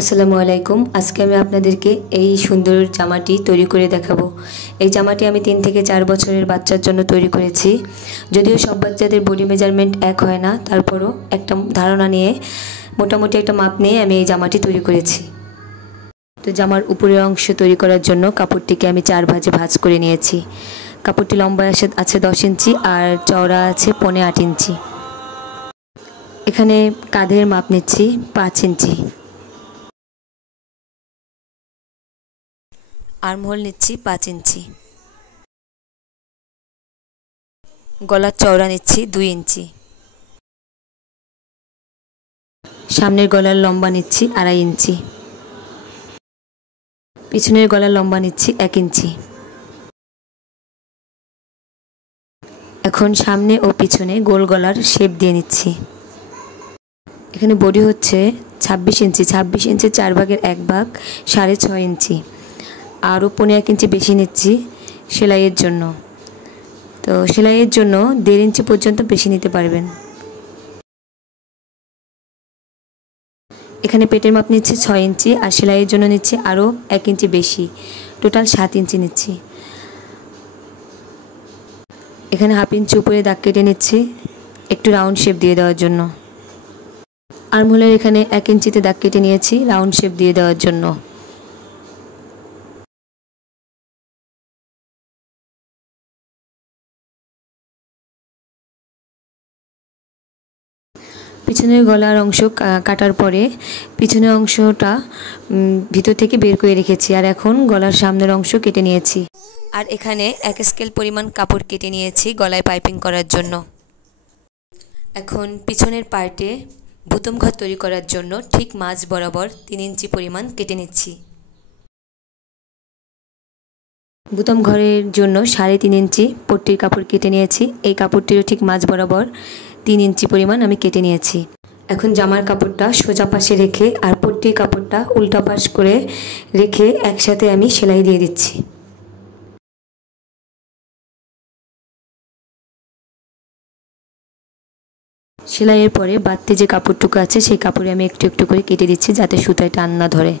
আসসালামু আলাইকুম। আজকে আমি আপনাদেরকে এই সুন্দর জামাটি তৈরি করে দেখাবো। এই জামাটি আমি 3 থেকে 4 বছরের বাচ্চার জন্য তৈরি করেছি। যদিও সব বাচ্চাদের বডি মেজারমেন্ট এক হয় না, তারপরও একটা ধারণা নিয়ে মোটামুটি একটা মাপ নিয়ে আমি এই জামাটি তৈরি করেছি। তো জামার উপরের অংশ তৈরি করার জন্য কাপড়টিকে আমি 4 ভাঁজে ভাঁজ করে নিয়েছি। কাপড়টি লম্বায় আছে 10 ইঞ্চি আর চওড়া আছে 8.25 ইঞ্চি। এখানে কাঁধের মাপ নিচ্ছি 5 ইঞ্চি। আর্মহোল নিচ্ছি 5 ইঞ্চি। গলার চওড়া নিচ্ছি 2 ইঞ্চি। সামনের গলার লম্বা নিচ্ছি 2.5 ইঞ্চি। পিছনের গলার লম্বা নিচ্ছি 1 ইঞ্চি। এখন সামনে ও পিছনে গোল গলার শেপ দিয়ে নিচ্ছি। এখানে বডি হচ্ছে 26 ইঞ্চি। 26 ইঞ্চি 4 ভাগের 1 ভাগ 6.5 ইঞ্চি। আরও 1.5 ইঞ্চি বেশি নিচ্ছি সেলাইয়ের জন্য। তো সেলাইয়ের জন্য 1.5 ইঞ্চি পর্যন্ত বেশি নিতে পারবেন। এখানে পেটের মাপ নিচ্ছি 6 ইঞ্চি আর সেলাইয়ের জন্য নিচ্ছি আরও 1 ইঞ্চি বেশি, টোটাল 7 ইঞ্চি নিচ্ছি। এখানে 1/2 ইঞ্চি উপরে দাগ কেটে নিচ্ছি একটু রাউন্ড শেপ দিয়ে দেওয়ার জন্য। আর্মহোলের এখানে 1 ইঞ্চিতে দাগ কেটে নিয়েছি রাউন্ড শেপ দিয়ে দেওয়ার জন্য। পিছনের গলার অংশ কাটার পরে পিছনের অংশটা ভিতর থেকে বের করে রেখেছি আর এখন গলার সামনের অংশ কেটে নিয়েছি। আর এখানে 1 স্কেল পরিমাণ কাপড় কেটে নিয়েছি গলায় পাইপিং করার জন্য। এখন পিছনের পার্টে বুতাম ঘর তৈরি করার জন্য ঠিক মাঝ বরাবর 3 ইঞ্চি পরিমাণ কেটে নিচ্ছি। বুতাম ঘরের জন্য 3.5 ইঞ্চি পট্টির কাপড় কেটে নিয়েছি। এই কাপড়টিরও ঠিক মাঝ বরাবর 3 ইঞ্চি পরিমাণ আমি কেটে নিয়েছি। এখন জামার কাপড়টা সোজা পাশে রেখে আর পট্টির কাপড়টা উল্টা পাশ করে রেখে একসাথে আমি সেলাই দিয়ে দিচ্ছি। সেলাইয়ের পরে বাড়তি যে কাপড়টুকু আছে সেই কাপড়ে আমি একটু একটু করে কেটে দিচ্ছি যাতে সুতায় টান না ধরে।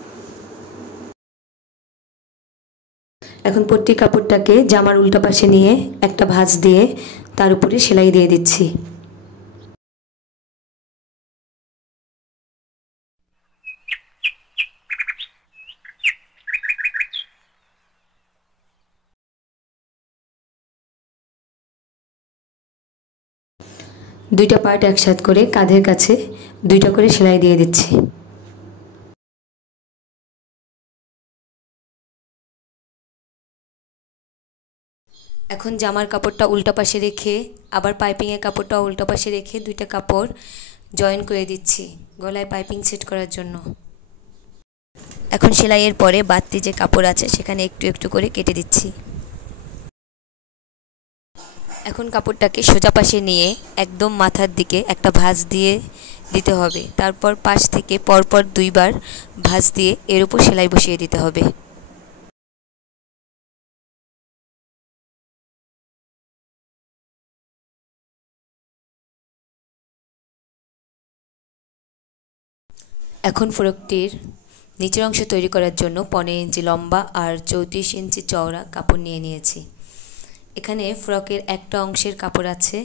এখন পট্টির কাপড়টাকে জামার উল্টা পাশে নিয়ে একটা ভাঁজ দিয়ে তার উপরে সেলাই দিয়ে দিচ্ছি। দুইটা পার্ট একসাথে করে কাঁধের কাছে 2টা করে সেলাই দিয়ে দিচ্ছি। এখন জামার কাপড়টা উল্টা পাশে রেখে আবার পাইপিংয়ের কাপড়টা উল্টা পাশে রেখে 2টা কাপড় জয়েন করে দিচ্ছি গলায় পাইপিং সেট করার জন্য। এখন সেলাইয়ের পরে বাড়তি যে কাপড় আছে সেখানে একটু একটু করে কেটে দিচ্ছি। এখন কাপড়টাকে সোজা পাশে নিয়ে একদম মাথার দিকে একটা ভাঁজ দিয়ে দিতে হবে। তারপর পাশ থেকে পরপর 2বার ভাঁজ দিয়ে এর উপর সেলাই বসিয়ে দিতে হবে। এখন ফ্রকটির নিচের অংশ তৈরি করার জন্য 15 ইঞ্চি লম্বা আর 34 ইঞ্চি চওড়া কাপড় নিয়ে নিয়েছি। এখানে ফ্রকের একটা অংশের কাপড় আছে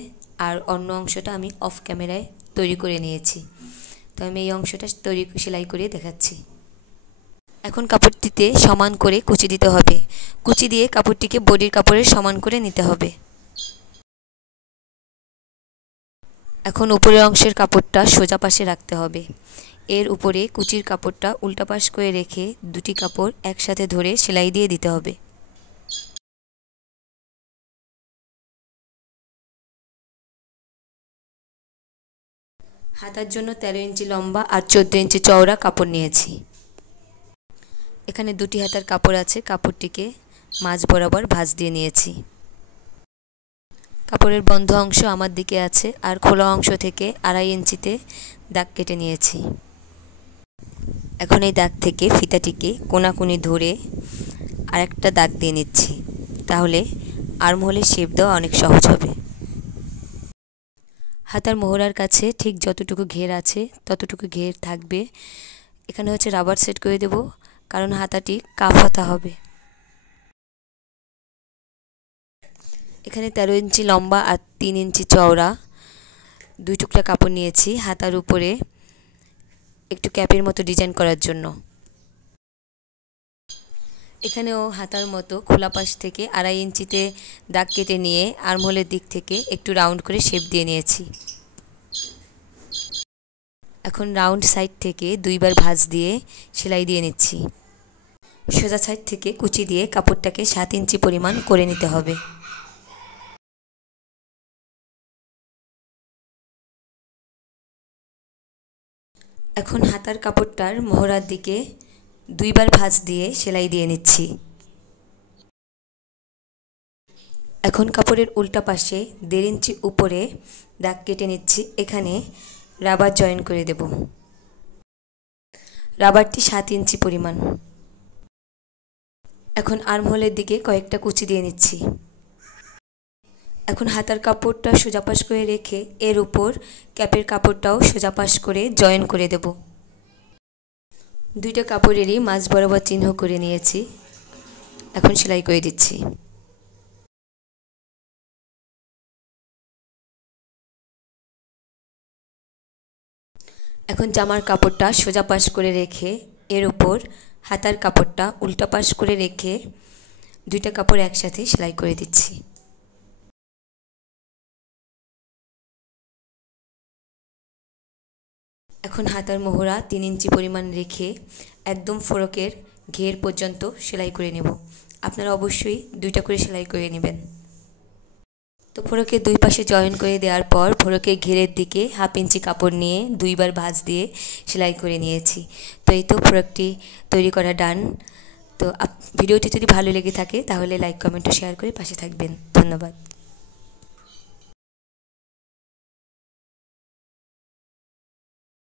আর অন্য অংশটা আমি অফ ক্যামেরায় তৈরি করে নিয়েছি। তো আমি এই অংশটা সেলাই করে দেখাচ্ছি। এখন কাপড়টিতে সমান করে কুচি দিতে হবে। কুচি দিয়ে কাপড়টিকে বডির কাপড়ের সমান করে নিতে হবে। এখন উপরের অংশের কাপড়টা সোজা পাশে রাখতে হবে। এর উপরে কুচির কাপড়টা উল্টা পাশ করে রেখে 2টি কাপড় একসাথে ধরে সেলাই দিয়ে দিতে হবে। হাতার জন্য 13 ইঞ্চি লম্বা আর 14 ইঞ্চি চওড়া কাপড় নিয়েছি। এখানে 2টি হাতার কাপড় আছে, কাপড়টিকে মাঝ বরাবর ভাঁজ দিয়ে নিয়েছি। কাপড়ের বন্ধ অংশ আমার দিকে আছে আর খোলা অংশ থেকে 2.5 ইঞ্চিতে দাগ কেটে নিয়েছি। এখন এই দাগ থেকে ফিতাটিকে কোনাকুনি ধরে আরেকটা দাগ দিয়ে নিচ্ছি, তাহলে আর্মহোলের শেপ দেওয়া অনেক সহজ হবে। হাতার মোহরার কাছে ঠিক যতটুকু ঘের আছে ততটুকু ঘের থাকবে এখানে হচ্ছে রাবার সেট করে দেব, কারণ হাতাটি কাফ হাতা হবে। এখানে 13 ইঞ্চি লম্বা আর 3 ইঞ্চি চওড়া 2 টুকরা কাপড় নিয়েছি হাতার উপরে একটু ক্যাপের মতো ডিজাইন করার জন্য। এখানেও হাতার মতো খোলা পাশ থেকে 2.5 ইঞ্চিতে দাগ কেটে নিয়ে আর্মহোলের দিক থেকে একটু রাউন্ড করে শেপ দিয়ে নিয়েছি। এখন রাউন্ড সাইড থেকে 2 বার ভাঁজ দিয়ে সেলাই দিয়ে নিচ্ছি। সোজা সাইড থেকে কুচি দিয়ে কাপড়টাকে 7 ইঞ্চি পরিমাণ করে নিতে হবে। এখন হাতার কাপড়টার মোহরার দিকে 2 বার ভাঁজ দিয়ে সেলাই দিয়ে নিচ্ছি। এখন কাপড়ের উল্টা পাশে 1.5 ইঞ্চি উপরে দাগ কেটে নিচ্ছি। এখানে রাবার জয়েন করে দেব। রাবারটি 7 ইঞ্চি পরিমাণ। এখন আর্মহোলের দিকে কয়েকটা কুচি দিয়ে নিচ্ছি। এখন হাতার কাপড়টা সোজা পাশ করে রেখে এর উপর ক্যাপের কাপড়টাও সোজা পাশ করে জয়েন করে দেব। দুইটা কাপড়েরই মাঝ বরাবর চিহ্ন করে নিয়েছি। এখন সেলাই করে দিচ্ছি। এখন জামার কাপড়টা সোজা পাশ করে রেখে এর উপর হাতার কাপড়টা উল্টা পাশ করে রেখে দুইটা কাপড় একসাথে সেলাই করে দিচ্ছি। এখন হাতার মোহরা 3 ইঞ্চি পরিমাণ রেখে একদম ফরকের ঘের পর্যন্ত সেলাই করে নেব। আপনারা অবশ্যই 2টা করে সেলাই করে নেবেন। তো ফরকের 2 পাশে জয়েন করে দেওয়ার পর ফরকের ঘেরের দিকে 1/2 ইঞ্চি কাপড় নিয়ে 2 বার ভাঁজ দিয়ে সেলাই করে নিয়েছি। তো এই তো ফরকটি তৈরি করা ডান। তো ভিডিওটি যদি ভালো লেগে থাকে তাহলে লাইক কমেন্ট ও শেয়ার করে পাশে থাকবেন। ধন্যবাদ।